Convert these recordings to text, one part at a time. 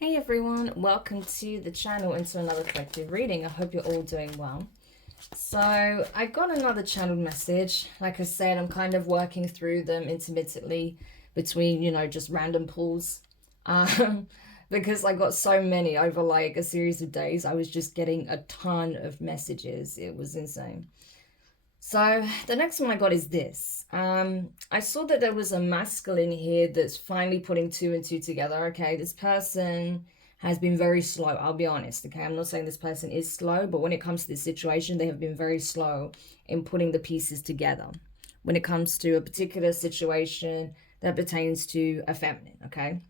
Hey everyone, welcome to the channel and to another collective reading. I hope you're all doing well. So I got another channeled message. Like I said, I'm kind of working through them intermittently between, just random pulls. Um, because I got so many over like a series of days. I was just getting a ton of messages. It was insane. So the next one I got is this. I saw that there was a masculine here that's finally putting two and two together. Okay, this person has been very slow. I'll be honest. Okay, I'm not saying this person is slow, but when it comes to this situation, they have been very slow in putting the pieces together. When it comes to a particular situation that pertains to a feminine, okay,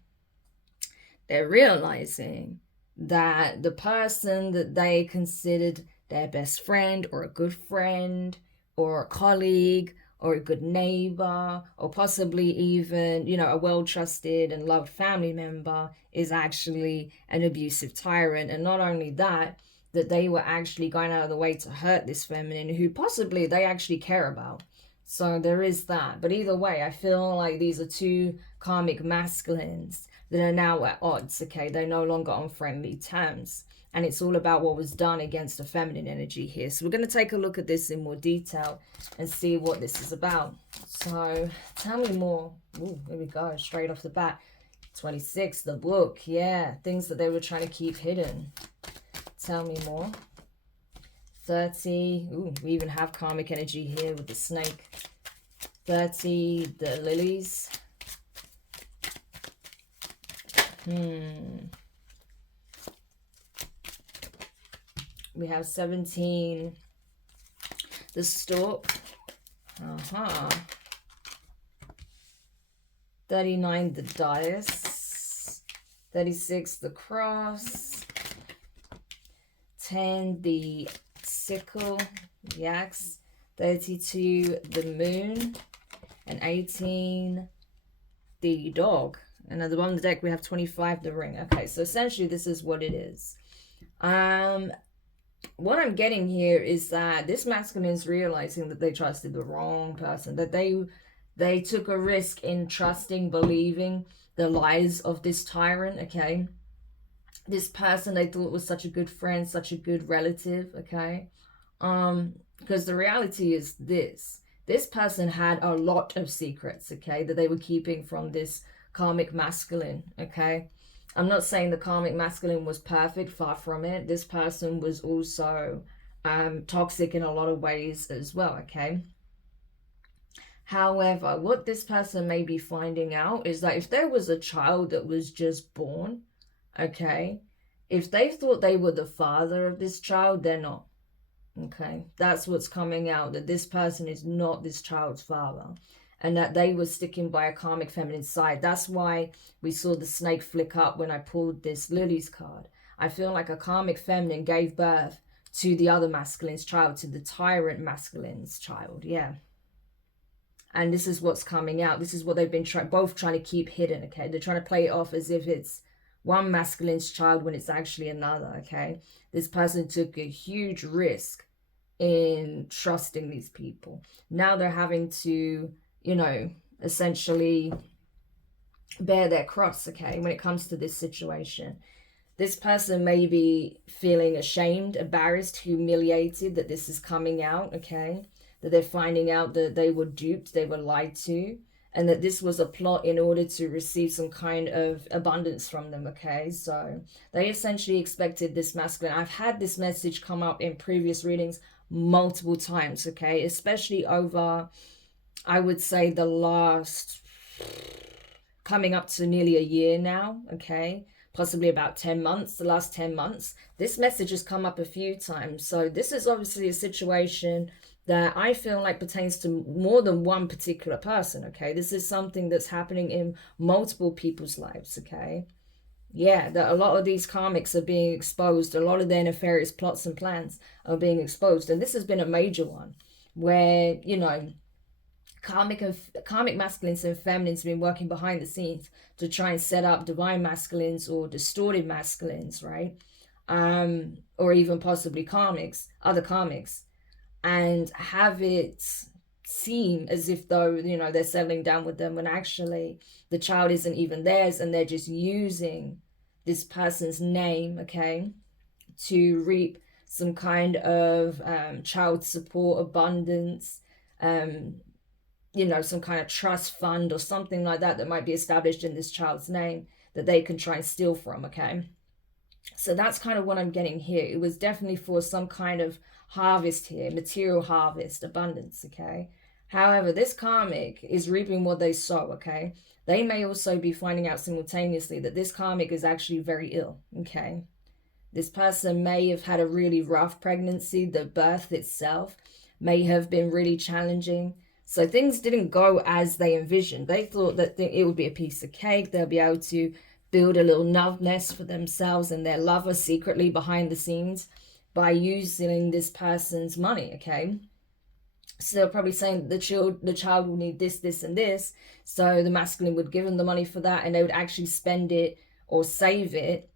they're realizing that the person that they considered their best friend or a good friend or a colleague or a good neighbor or possibly even, a well-trusted and loved family member is actually an abusive tyrant. And not only that, that they were actually going out of the way to hurt this feminine who possibly they actually care about. So there is that. But either way, I feel like these are two karmic masculines that are now at odds. Okay, they're no longer on friendly terms, and it's all about what was done against the feminine energy here. So we're going to take a look at this in more detail and see what this is about. So tell me more. Ooh, here we go, straight off the bat. 26, the book. Yeah, things that they were trying to keep hidden. Tell me more. 30. Ooh, we even have karmic energy here with the snake. 30, the lilies. We have 17, the stork. 39, the dice. 36, the cross. 10, the sickle, the axe. 32, the moon. And 18, the dog. And at the bottom of the deck, we have 25, the ring. Okay, so essentially this is what it is. What I'm getting here is that this masculine is realizing that they trusted the wrong person, that they took a risk in trusting, believing the lies of this tyrant, okay? This person they thought was such a good friend, such a good relative, okay? Because the reality is this person had a lot of secrets, okay, that they were keeping from this karmic masculine, okay? I'm not saying the karmic masculine was perfect, far from it. This person was also toxic in a lot of ways as well, okay? However, what this person may be finding out is that if there was a child that was just born, okay, if they thought they were the father of this child, they're not. Okay, that's what's coming out, that this person is not this child's father, and that they were sticking by a karmic feminine side. That's why we saw the snake flick up when I pulled this Lily's card. I feel like a karmic feminine gave birth to the other masculine's child, to the tyrant masculine's child. Yeah. And this is what's coming out. This is what they've been both trying to keep hidden, okay? They're trying to play it off as if it's one masculine's child when it's actually another, okay? This person took a huge risk in trusting these people. Now they're having to, essentially bear their cross, okay, when it comes to this situation. This person may be feeling ashamed, embarrassed, humiliated that this is coming out, okay? That they're finding out that they were duped, they were lied to, and that this was a plot in order to receive some kind of abundance from them, okay? So they essentially expected this masculine. I've had this message come up in previous readings multiple times, okay? Especially over, I would say, the last, coming up to nearly a year now, okay? Possibly about 10 months, the last 10 months. This message has come up a few times. So this is obviously a situation that I feel like pertains to more than one particular person, okay? This is something that's happening in multiple people's lives, okay? Yeah, that a lot of these karmics are being exposed. A lot of their nefarious plots and plans are being exposed. And this has been a major one where, karmic masculines and feminines have been working behind the scenes to try and set up divine masculines or distorted masculines, right? Or even possibly other karmics, and have it seem as if though, they're settling down with them when actually the child isn't even theirs and they're just using this person's name, okay, to reap some kind of child support, abundance, you know, some kind of trust fund or something like that that might be established in this child's name that they can try and steal from, okay? So that's kind of what I'm getting here. It was definitely for some kind of harvest here, material harvest, abundance, okay? However, this karmic is reaping what they sow, okay? They may also be finding out simultaneously that this karmic is actually very ill, okay? This person may have had a really rough pregnancy. The birth itself may have been really challenging. So things didn't go as they envisioned. They thought that it would be a piece of cake. They'll be able to build a little love nest for themselves and their lover secretly behind the scenes by using this person's money, okay? So they're probably saying the child will need this, this, and this. So the masculine would give them the money for that, and they would actually spend it or save it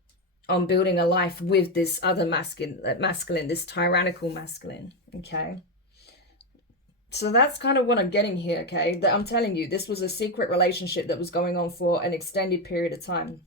on building a life with this other masculine, this tyrannical masculine, okay? So that's kind of what I'm getting here, okay? That I'm telling you, this was a secret relationship that was going on for an extended period of time.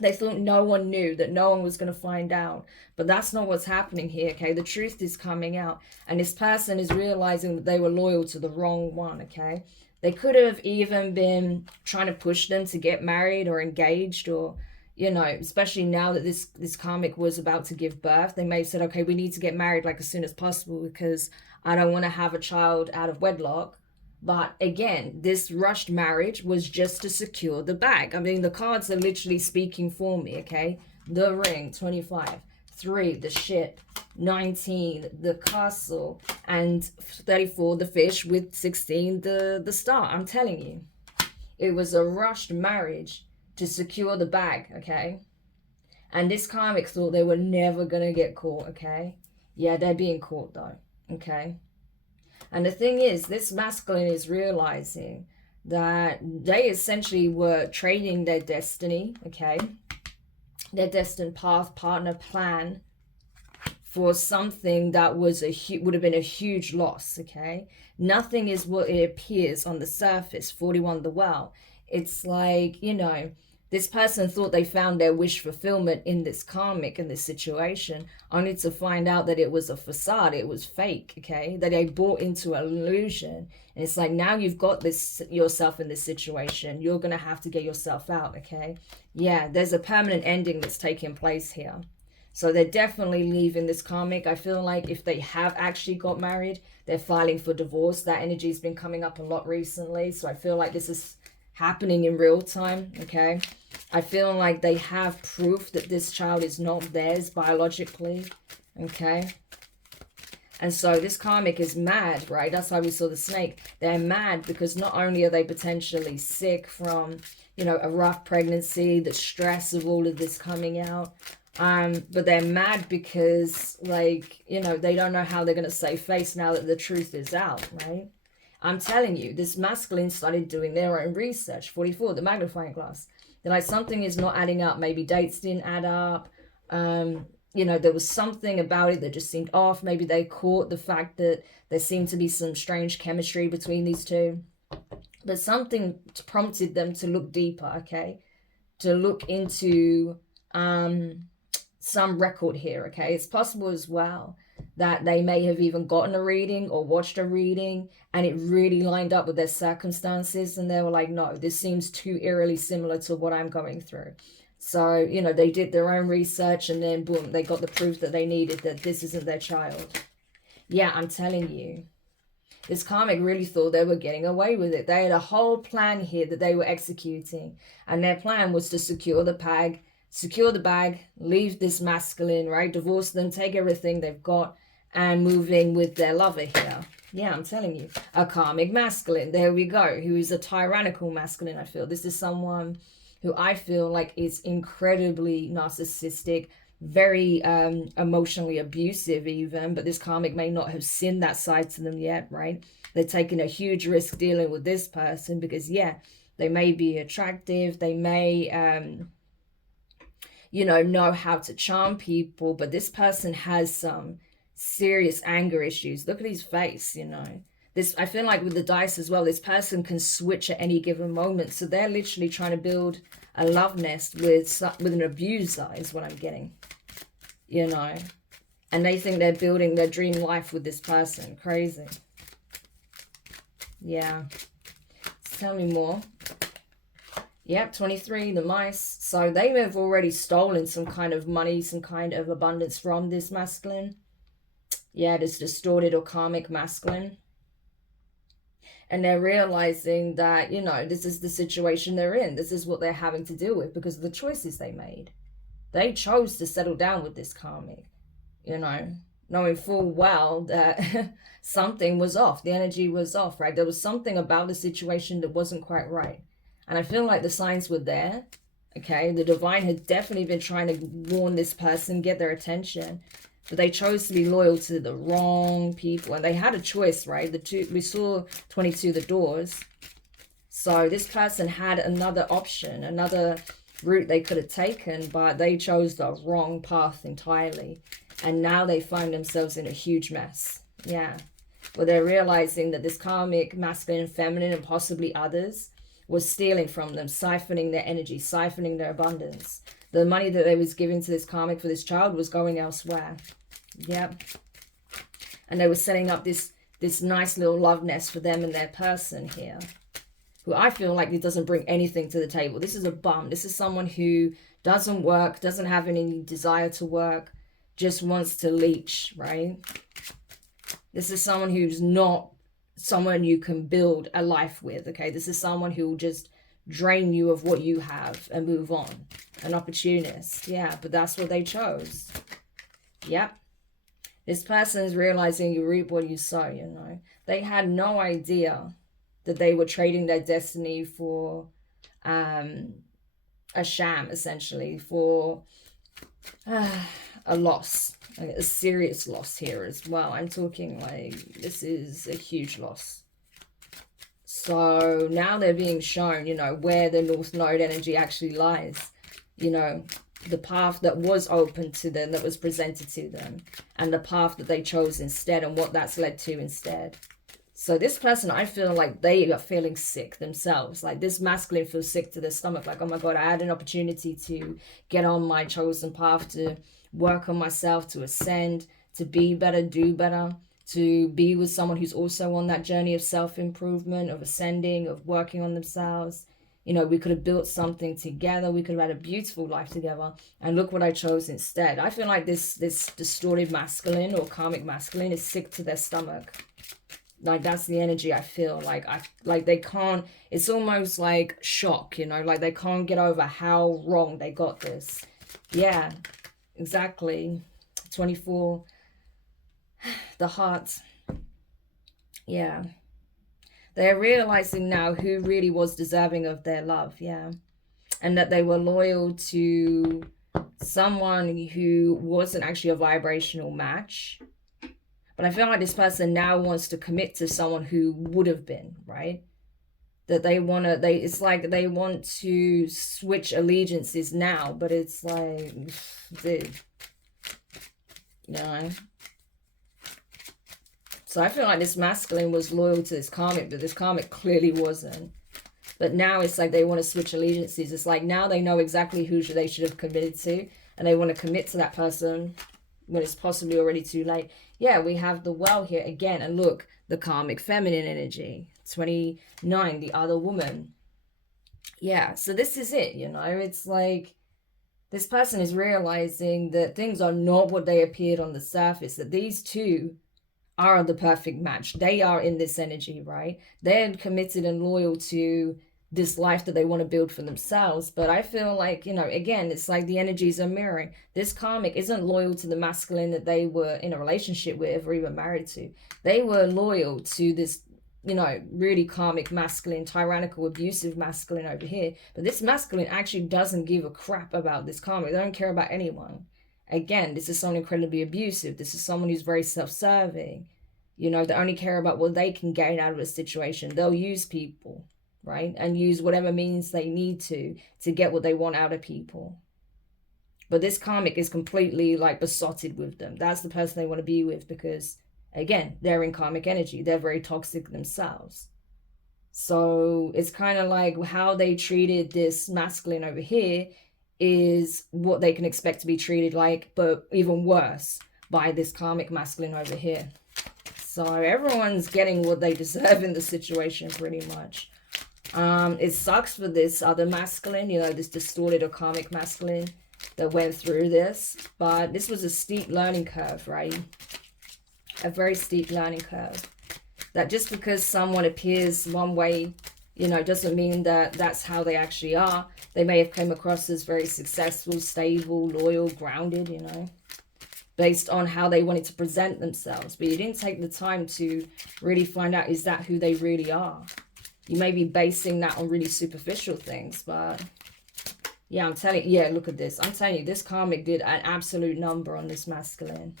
They thought no one knew, that no one was going to find out. But that's not what's happening here, okay? The truth is coming out. And this person is realizing that they were loyal to the wrong one, okay? They could have even been trying to push them to get married or engaged, or, you know, especially now that this karmic was about to give birth. They may have said, okay, we need to get married like as soon as possible because I don't want to have a child out of wedlock. But again, this rushed marriage was just to secure the bag. I mean, the cards are literally speaking for me, okay? The ring, 25. 3, the ship. 19, the castle. And 34, the fish. With 16, the star. I'm telling you. It was a rushed marriage to secure the bag, okay? And this karmic thought they were never going to get caught, okay? Yeah, they're being caught though, okay? And the thing is, this masculine is realizing that they essentially were trading their destiny, okay? Their destined path, partner, plan for something that was would have been a huge loss, okay? Nothing is what it appears on the surface. 41, the well. It's like, you know, this person thought they found their wish fulfillment in this karmic, in this situation, only to find out that it was a facade, it was fake, okay? That they bought into an illusion. And it's like, now you've got yourself in this situation, you're going to have to get yourself out, okay? Yeah, there's a permanent ending that's taking place here. So they're definitely leaving this karmic. I feel like if they have actually got married, they're filing for divorce. That energy has been coming up a lot recently. So I feel like this is happening in real time, okay? I feel like they have proof that this child is not theirs biologically, okay? And so this karmic is mad, right? That's why we saw the snake. They're mad because not only are they potentially sick from, you know, a rough pregnancy, the stress of all of this coming out, but they're mad because, like, you know, they don't know how they're going to save face now that the truth is out, right? I'm telling you, this masculine started doing their own research. 44, the magnifying glass. They're like, something is not adding up. Maybe dates didn't add up. You know, there was something about it that just seemed off. Maybe they caught the fact that there seemed to be some strange chemistry between these two. But something prompted them to look deeper, okay? To look into some record here, okay? It's possible as well that they may have even gotten a reading or watched a reading and it really lined up with their circumstances, and they were like, no, this seems too eerily similar to what I'm going through. So, you know, they did their own research and then boom, they got the proof that they needed that this isn't their child. Yeah, I'm telling you, this karmic really thought they were getting away with it. They had a whole plan here that they were executing, and their plan was to secure the bag, leave this masculine, right? Divorce them, take everything they've got, and move in with their lover here. Yeah, I'm telling you. A karmic masculine, there we go, who is a tyrannical masculine, I feel. This is someone who I feel like is incredibly narcissistic, very emotionally abusive even, but this karmic may not have seen that side to them yet, right? They're taking a huge risk dealing with this person because, yeah, they may be attractive, they may... you know how to charm people, but this person has some serious anger issues. Look at his face, you know. This, I feel like with the dice as well, this person can switch at any given moment. So they're literally trying to build a love nest with an abuser is what I'm getting, you know. And they think they're building their dream life with this person. Crazy. Yeah. Tell me more. Yep, 23, the mice. So they have already stolen some kind of money, some kind of abundance from this masculine. Yeah, this distorted or karmic masculine. And they're realizing that, you know, this is the situation they're in. This is what they're having to deal with because of the choices they made. They chose to settle down with this karmic, you know, knowing full well that something was off. The energy was off, right? There was something about the situation that wasn't quite right. And I feel like the signs were there, okay? The divine had definitely been trying to warn this person, get their attention. But they chose to be loyal to the wrong people. And they had a choice, right? We saw 22, the doors. So this person had another option, another route they could have taken, but they chose the wrong path entirely. And now they find themselves in a huge mess. Yeah. Where they're realizing that this karmic, masculine, feminine, and possibly others was stealing from them, siphoning their energy, siphoning their abundance. The money that they was giving to this karmic for this child was going elsewhere. Yep. And they were setting up this nice little love nest for them and their person here, who I feel like it doesn't bring anything to the table. This is a bum. This is someone who doesn't work, doesn't have any desire to work, just wants to leech, right? This is someone who's not someone you can build a life with, okay? This is someone who will just drain you of what you have and move on. An opportunist, yeah, but that's what they chose. Yep. This person is realizing you reap what you sow, you know. They had no idea that they were trading their destiny for a sham, essentially, for a loss, a serious loss here as well. I'm talking like this is a huge loss. So now they're being shown, you know, where the North Node energy actually lies, you know, the path that was open to them, that was presented to them, and the path that they chose instead, and what that's led to instead. So this person, I feel like they are feeling sick themselves. Like this masculine feels sick to their stomach. Like, oh my God, I had an opportunity to get on my chosen path, to work on myself, to ascend, to be better, do better, to be with someone who's also on that journey of self-improvement, of ascending, of working on themselves. You know, we could have built something together. We could have had a beautiful life together. And look what I chose instead. I feel like this distorted masculine or karmic masculine is sick to their stomach. Like that's the energy I feel. Like they can't, it's almost like shock, you know, like they can't get over how wrong they got this. Yeah, exactly. 24, the heart. Yeah. They're realizing now who really was deserving of their love, yeah. And that they were loyal to someone who wasn't actually a vibrational match. But I feel like this person now wants to commit to someone who would have been, right? That they want to, it's like they want to switch allegiances now, but it's like, dude, you know? So I feel like this masculine was loyal to this karmic, but this karmic clearly wasn't. But now it's like they want to switch allegiances. It's like now they know exactly who they should have committed to, and they want to commit to that person when it's possibly already too late. Yeah, we have the well here again. And look, the karmic feminine energy. 29, the other woman. Yeah, so this is it, you know. It's like this person is realizing that things are not what they appeared on the surface, that these two are the perfect match. They are in this energy, right? They're committed and loyal to this life that they want to build for themselves. But I feel like, you know, again, it's like the energies are mirroring. This karmic isn't loyal to the masculine that they were in a relationship with or even married to. They were loyal to this, you know, really karmic masculine, tyrannical, abusive masculine over here. But this masculine actually doesn't give a crap about this karmic. They don't care about anyone. Again, this is someone incredibly abusive. This is someone who's very self-serving. You know, they only care about what they can gain out of a situation. They'll use people, right? And use whatever means they need to get what they want out of people. But this karmic is completely like besotted with them. That's the person they want to be with because, again, they're in karmic energy. They're very toxic themselves. So it's kind of like how they treated this masculine over here is what they can expect to be treated like, but even worse by this karmic masculine over here. So everyone's getting what they deserve in the situation pretty much. It sucks for this other masculine, you know, this distorted or karmic masculine that went through this. But this was a steep learning curve, right? A very steep learning curve. That just because someone appears one way, you know, doesn't mean that that's how they actually are. They may have come across as very successful, stable, loyal, grounded, you know, based on how they wanted to present themselves. But you didn't take the time to really find out, is that who they really are? You may be basing that on really superficial things, but yeah, I'm telling you, yeah, look at this. I'm telling you, this karmic did an absolute number on this masculine,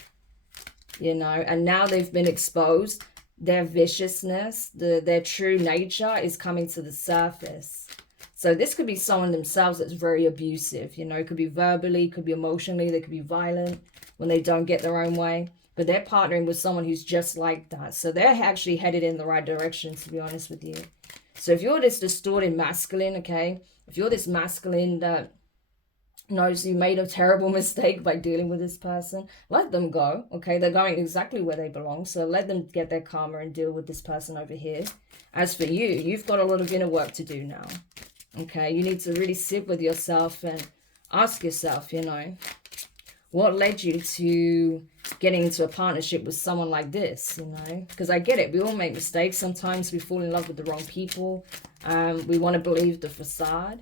you know, and now they've been exposed. Their viciousness, their true nature is coming to the surface. So this could be someone themselves that's very abusive, you know, it could be verbally, could be emotionally, they could be violent when they don't get their own way. But they're partnering with someone who's just like that. So they're actually headed in the right direction, to be honest with you. So if you're this distorted masculine, okay, if you're this masculine that knows you made a terrible mistake by dealing with this person, let them go, okay? They're going exactly where they belong, so let them get their karma and deal with this person over here. As for you, you've got a lot of inner work to do now, okay? You need to really sit with yourself and ask yourself, you know, what led you to getting into a partnership with someone like this, you know? Because I get it, we all make mistakes. Sometimes we fall in love with the wrong people. We want to believe the facade.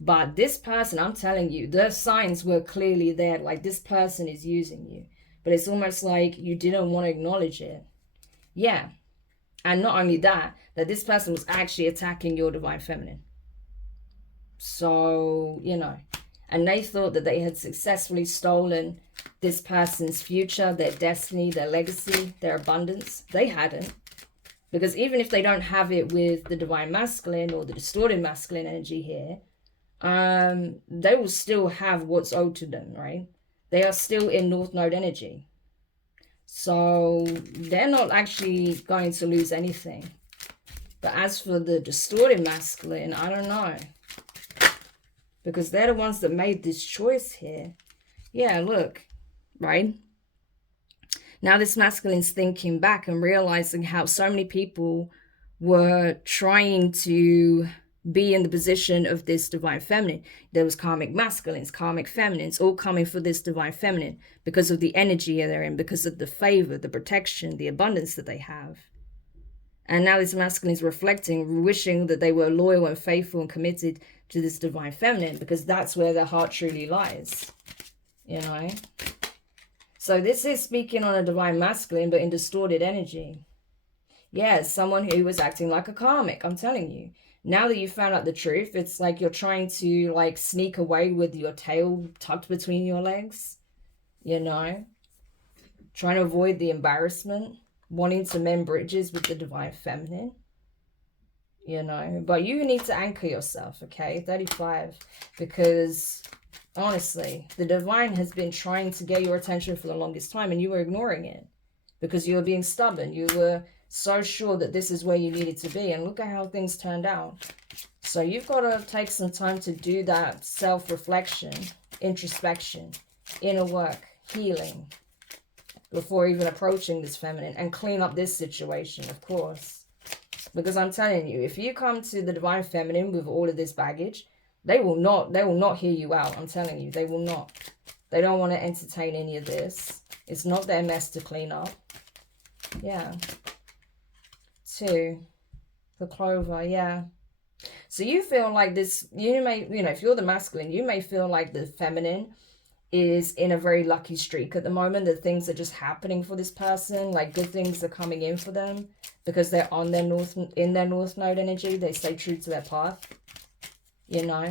But this person, I'm telling you, the signs were clearly there. Like, this person is using you. But it's almost like you didn't want to acknowledge it. Yeah. And not only that, that this person was actually attacking your divine feminine. So, you know, and they thought that they had successfully stolen this person's future, their destiny, their legacy, their abundance. They hadn't. Because even if they don't have it with the divine masculine or the distorted masculine energy here, they will still have what's owed to them, right? They are still in North Node energy. So they're not actually going to lose anything. But as for the distorted masculine, I don't know. Because they're the ones that made this choice here. Yeah, look, right? Now this masculine's thinking back and realizing how so many people were trying to be in the position of this divine feminine. There was karmic masculines, karmic feminines, all coming for this divine feminine because of the energy they're in, because of the favor, the protection, the abundance that they have. And now this masculine is reflecting, wishing that they were loyal and faithful and committed to this divine feminine, because that's where their heart truly lies, you know. So this is speaking on a divine masculine, but in distorted energy. Yeah, someone who was acting like a karmic, I'm telling you. Now that you found out the truth, it's like you're trying to like sneak away with your tail tucked between your legs, you know, trying to avoid the embarrassment, wanting to mend bridges with the divine feminine, you know. But you need to anchor yourself, okay, 35, because honestly, the divine has been trying to get your attention for the longest time and you were ignoring it because you were being stubborn. You were so sure that this is where you needed to be, and look at how things turned out. So you've got to take some time to do that self-reflection, introspection, inner work, healing, before even approaching this feminine, and clean up this situation, of course. Because I'm telling you, if you come to the divine feminine with all of this baggage, they will not hear you out. I'm telling you, they will not. They don't want to entertain any of this. It's not their mess to clean up. Yeah. 2, the clover, yeah. So you feel like this, you may, you know, if you're the masculine, you may feel like the feminine is in a very lucky streak at the moment, that things are just happening for this person, like good things are coming in for them because they're on their in their North Node energy. They stay true to their path, you know,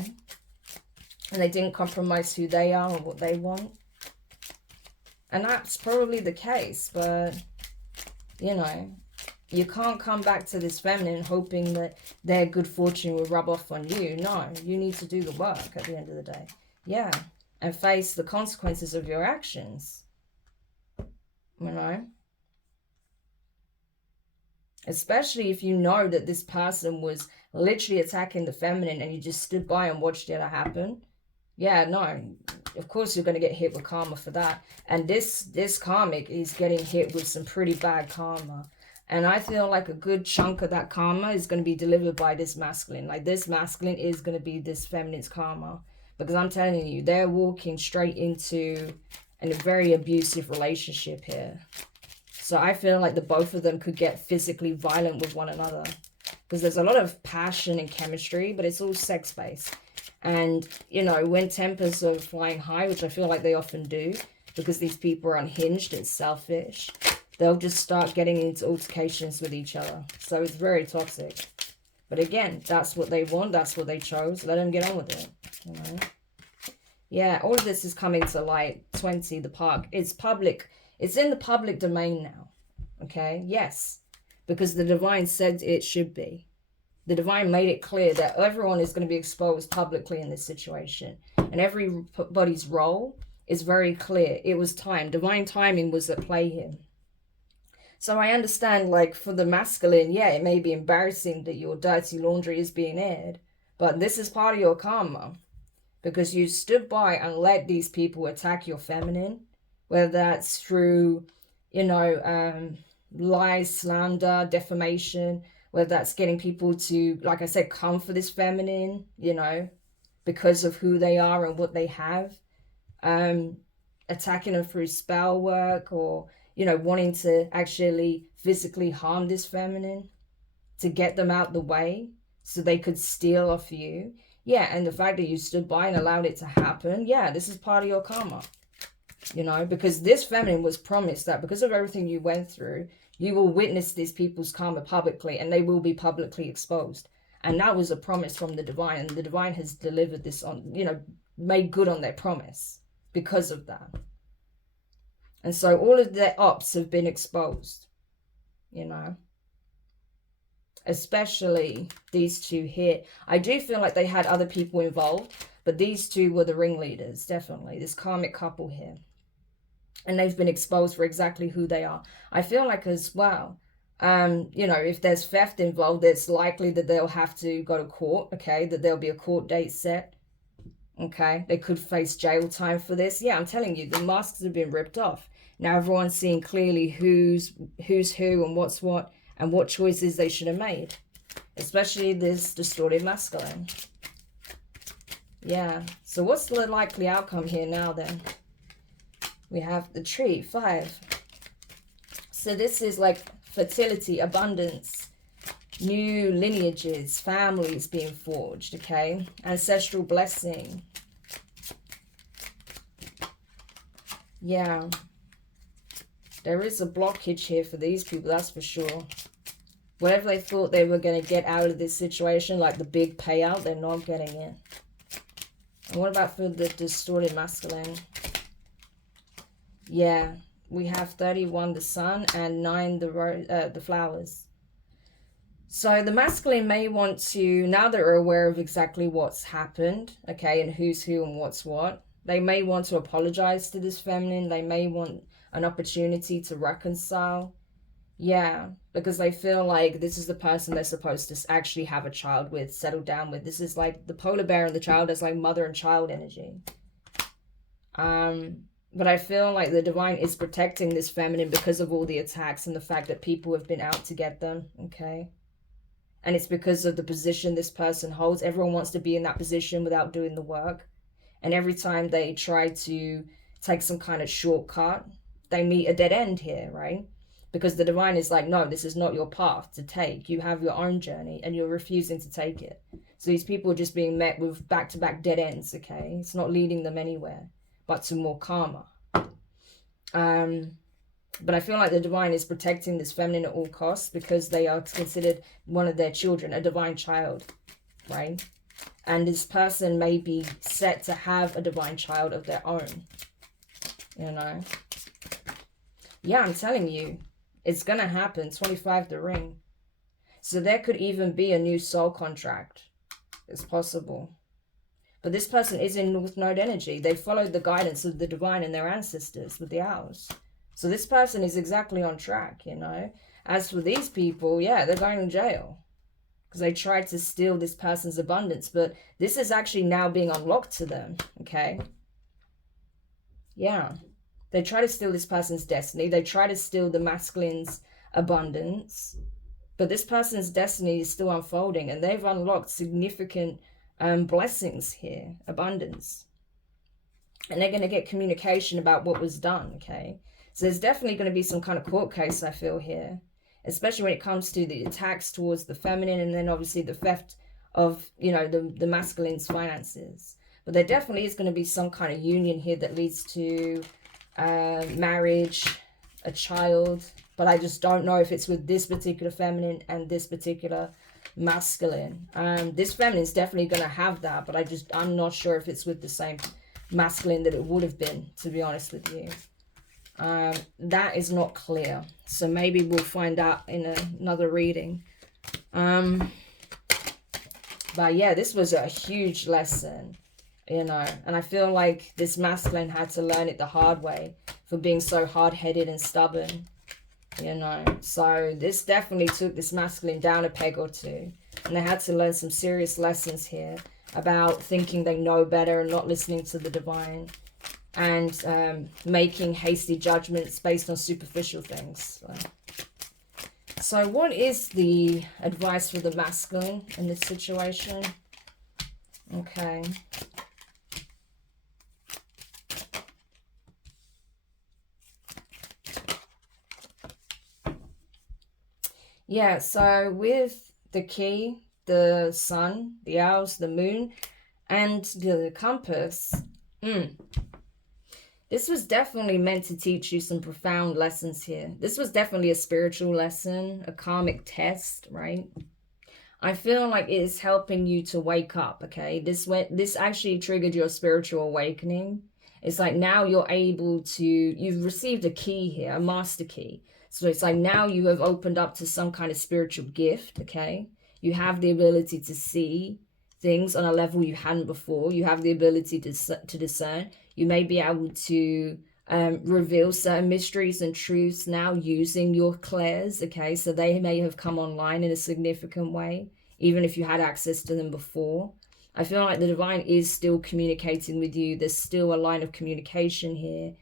and they didn't compromise who they are and what they want. And that's probably the case, but you know, you can't come back to this feminine hoping that their good fortune will rub off on you. No, you need to do the work at the end of the day. Yeah. And face the consequences of your actions. You know? Especially if you know that this person was literally attacking the feminine and you just stood by and watched it happen. Yeah, no, of course you're going to get hit with karma for that. And this karmic is getting hit with some pretty bad karma. And I feel like a good chunk of that karma is going to be delivered by this masculine. Like, this masculine is going to be this feminine's karma. Because I'm telling you, they're walking straight into a very abusive relationship here. So I feel like the both of them could get physically violent with one another. Because there's a lot of passion and chemistry, but it's all sex-based. And, you know, when tempers are flying high, which I feel like they often do, because these people are unhinged and selfish, they'll just start getting into altercations with each other. So it's very toxic. But again, that's what they want. That's what they chose. Let them get on with it. You know? Yeah, all of this is coming to light. 20, the park. It's public. It's in the public domain now. Okay? Yes. Because the divine said it should be. The divine made it clear that everyone is going to be exposed publicly in this situation. And everybody's role is very clear. It was time. Divine timing was at play here. So I understand, like, for the masculine, yeah, it may be embarrassing that your dirty laundry is being aired. But this is part of your karma. Because you stood by and let these people attack your feminine. Whether that's through, you know, lies, slander, defamation. Whether that's getting people to, like I said, come for this feminine, you know, because of who they are and what they have. Attacking them through spell work, or, you know, wanting to actually physically harm this feminine to get them out the way so they could steal off you. Yeah, and the fact that you stood by and allowed it to happen, yeah, this is part of your karma. You know, because this feminine was promised that because of everything you went through, you will witness these people's karma publicly and they will be publicly exposed. And that was a promise from the divine, and the divine has delivered this on, you know, made good on their promise because of that. And so all of their ops have been exposed, you know, especially these two here. I do feel like they had other people involved, but these two were the ringleaders, definitely, this karmic couple here. And they've been exposed for exactly who they are. I feel like as well, you know, if there's theft involved, it's likely that they'll have to go to court, okay? That there'll be a court date set, okay? They could face jail time for this. Yeah, I'm telling you, the masks have been ripped off. Now everyone's seeing clearly who's who and what's what and what choices they should have made. Especially this distorted masculine. Yeah, so what's the likely outcome here now then? We have the tree, 5. So this is like fertility, abundance, new lineages, families being forged, okay? Ancestral blessing. Yeah. There is a blockage here for these people, that's for sure. Whatever they thought they were going to get out of this situation, like the big payout, they're not getting it. And what about for the distorted masculine? Yeah, we have 31, the sun, and 9, the flowers. So the masculine may want to, now that they're aware of exactly what's happened, okay, and who's who and what's what, they may want to apologize to this feminine. They may want an opportunity to reconcile. Yeah, because they feel like this is the person they're supposed to actually have a child with, settle down with. This is like the polar bear and the child is like mother and child energy. But I feel like the divine is protecting this feminine because of all the attacks and the fact that people have been out to get them, okay? And it's because of the position this person holds. Everyone wants to be in that position without doing the work. And every time they try to take some kind of shortcut, they meet a dead end here, right? Because the divine is like, no, this is not your path to take. You have your own journey and you're refusing to take it. So these people are just being met with back-to-back dead ends, okay? It's not leading them anywhere, but to more karma. But I feel like the divine is protecting this feminine at all costs because they are considered one of their children, a divine child, right? And this person may be set to have a divine child of their own, you know? Yeah, I'm telling you, it's going to happen. 25, the ring. So there could even be a new soul contract. It's possible. But this person is in North Node energy. They followed the guidance of the divine and their ancestors with the owls. So this person is exactly on track, you know. As for these people, yeah, they're going to jail because they tried to steal this person's abundance, but this is actually now being unlocked to them, okay? Yeah. They try to steal this person's destiny. They try to steal the masculine's abundance, but this person's destiny is still unfolding, and they've unlocked significant blessings here, abundance. And they're going to get communication about what was done, okay? So there's definitely going to be some kind of court case, I feel, here, especially when it comes to the attacks towards the feminine, and then obviously the theft of, you know, the masculine's finances. But there definitely is going to be some kind of union here that leads to marriage, a child, but I just don't know if it's with this particular feminine and this particular masculine. This feminine is definitely going to have that, but I'm not sure if it's with the same masculine that it would have been, to be honest with you. That is not clear, so maybe we'll find out in another reading. But yeah, this was a huge lesson, you know, and I feel like this masculine had to learn it the hard way for being so hard-headed and stubborn, you know. So this definitely took this masculine down a peg or two, and they had to learn some serious lessons here about thinking they know better and not listening to the divine, and making hasty judgments based on superficial things. So what is the advice for the masculine in this situation? Okay. Yeah, so with the key, the sun, the owls, the moon, and the compass, this was definitely meant to teach you some profound lessons here. This was definitely a spiritual lesson, a karmic test, right? I feel like it is helping you to wake up, okay? This actually triggered your spiritual awakening. It's like now you're able to, you've received a key here, a master key. So it's like now you have opened up to some kind of spiritual gift, okay? You have the ability to see things on a level you hadn't before. You have the ability to discern. You may be able to reveal certain mysteries and truths now using your clairs, okay? So they may have come online in a significant way, even if you had access to them before. I feel like the divine is still communicating with you. There's still a line of communication here.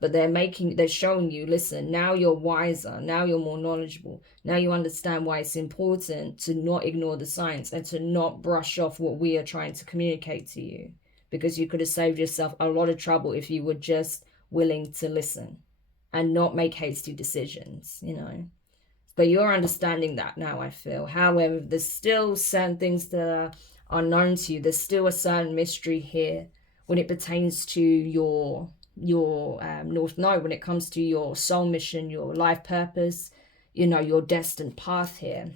But they're showing you, listen, now you're wiser, now you're more knowledgeable, now you understand why it's important to not ignore the signs and to not brush off what we are trying to communicate to you, because you could have saved yourself a lot of trouble if you were just willing to listen and not make hasty decisions, you know. But you're understanding that now, I feel. However, there's still certain things that are unknown to you. There's still a certain mystery here when it pertains to your North Node, when it comes to your soul mission, your life purpose, you know, your destined path here.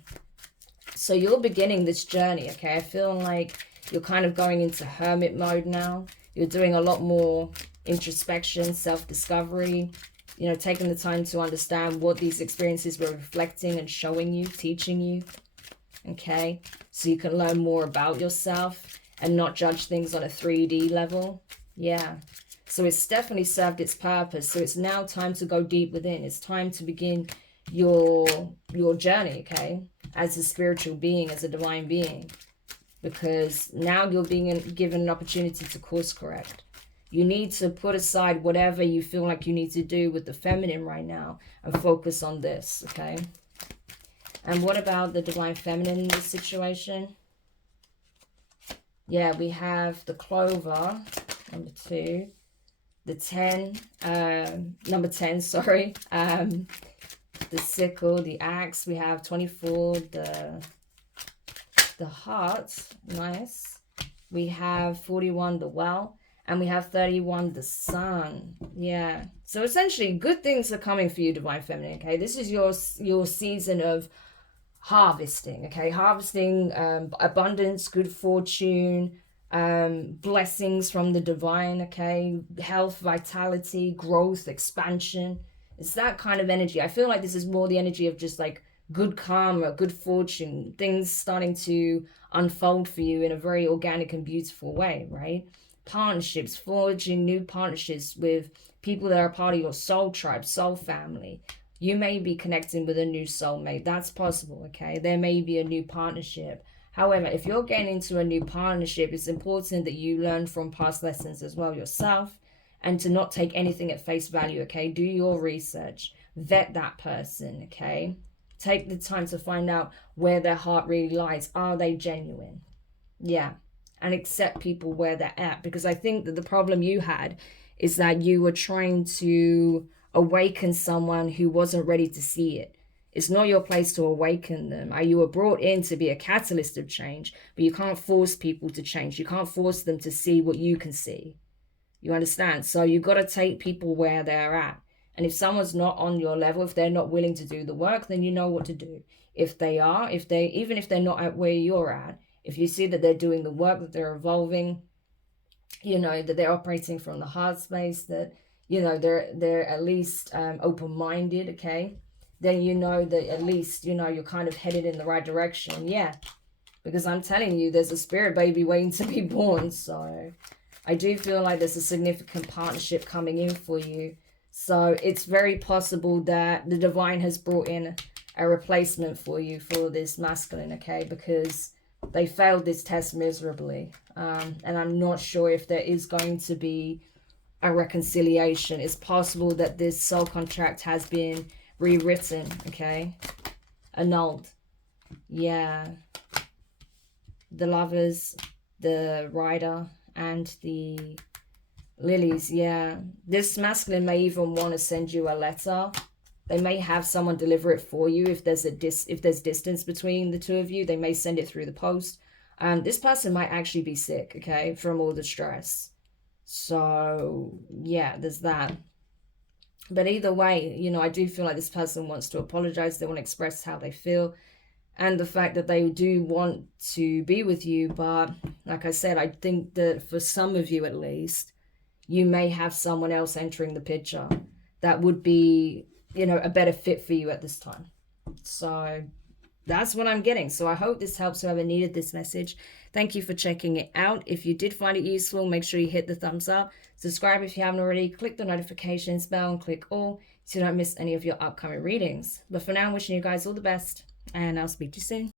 So you're beginning this journey, okay? I feel like you're kind of going into hermit mode now. You're doing a lot more introspection, self-discovery, you know, taking the time to understand what these experiences were reflecting and showing you, teaching you, okay? So you can learn more about yourself and not judge things on a 3D level. Yeah. So it's definitely served its purpose. So it's now time to go deep within. It's time to begin your journey, okay? As a spiritual being, as a divine being. Because now you're being given an opportunity to course correct. You need to put aside whatever you feel like you need to do with the feminine right now and focus on this, okay? And what about the divine feminine in this situation? Yeah, we have the clover, number 2. The 10, number 10, sorry. The sickle, the axe. We have 24, the heart, nice. We have 41, the well. And we have 31, the sun. Yeah. So essentially, good things are coming for you, divine feminine, okay? This is your season of harvesting, okay? Harvesting abundance, good fortune, blessings from the divine, okay? Health, vitality, growth, expansion. It's that kind of energy. I feel like this is more the energy of just like good karma, good fortune, things starting to unfold for you in a very organic and beautiful way, right? Partnerships, forging new partnerships with people that are part of your soul tribe, soul family. You may be connecting with a new soulmate. That's possible, okay? There may be a new partnership. However, if you're getting into a new partnership, it's important that you learn from past lessons as well yourself, and to not take anything at face value, okay? Do your research. Vet that person, okay? Take the time to find out where their heart really lies. Are they genuine? Yeah. And accept people where they're at. Because I think that the problem you had is that you were trying to awaken someone who wasn't ready to see it. It's not your place to awaken them. You were brought in to be a catalyst of change, but you can't force people to change. You can't force them to see what you can see. You understand? So you've got to take people where they're at. And if someone's not on your level, if they're not willing to do the work, then you know what to do. If they are, even if they're not at where you're at, if you see that they're doing the work, that they're evolving, you know, that they're operating from the heart space, that, you know, they're at least open-minded, okay, then you know that at least, you know, you're kind of headed in the right direction. Yeah, because I'm telling you, there's a spirit baby waiting to be born. So I do feel like there's a significant partnership coming in for you. So it's very possible that the divine has brought in a replacement for you for this masculine, okay, because they failed this test miserably. And I'm not sure if there is going to be a reconciliation. It's possible that this soul contract has been rewritten, okay, annulled. Yeah, the Lovers, the Rider, and the Lilies. Yeah, this masculine may even want to send you a letter. They may have someone deliver it for you. If there's distance between the two of you, they may send it through the post. This person might actually be sick, okay, from all the stress. So yeah, there's that. But either way, you know, I do feel like this person wants to apologize. They want to express how they feel and the fact that they do want to be with you. But like I said, I think that for some of you at least, you may have someone else entering the picture that would be, you know, a better fit for you at this time. So that's what I'm getting. So I hope this helps whoever needed this message. Thank you for checking it out. If you did find it useful, make sure you hit the thumbs up. Subscribe if you haven't already. Click the notifications bell and click all so you don't miss any of your upcoming readings. But for now, I'm wishing you guys all the best, and I'll speak to you soon.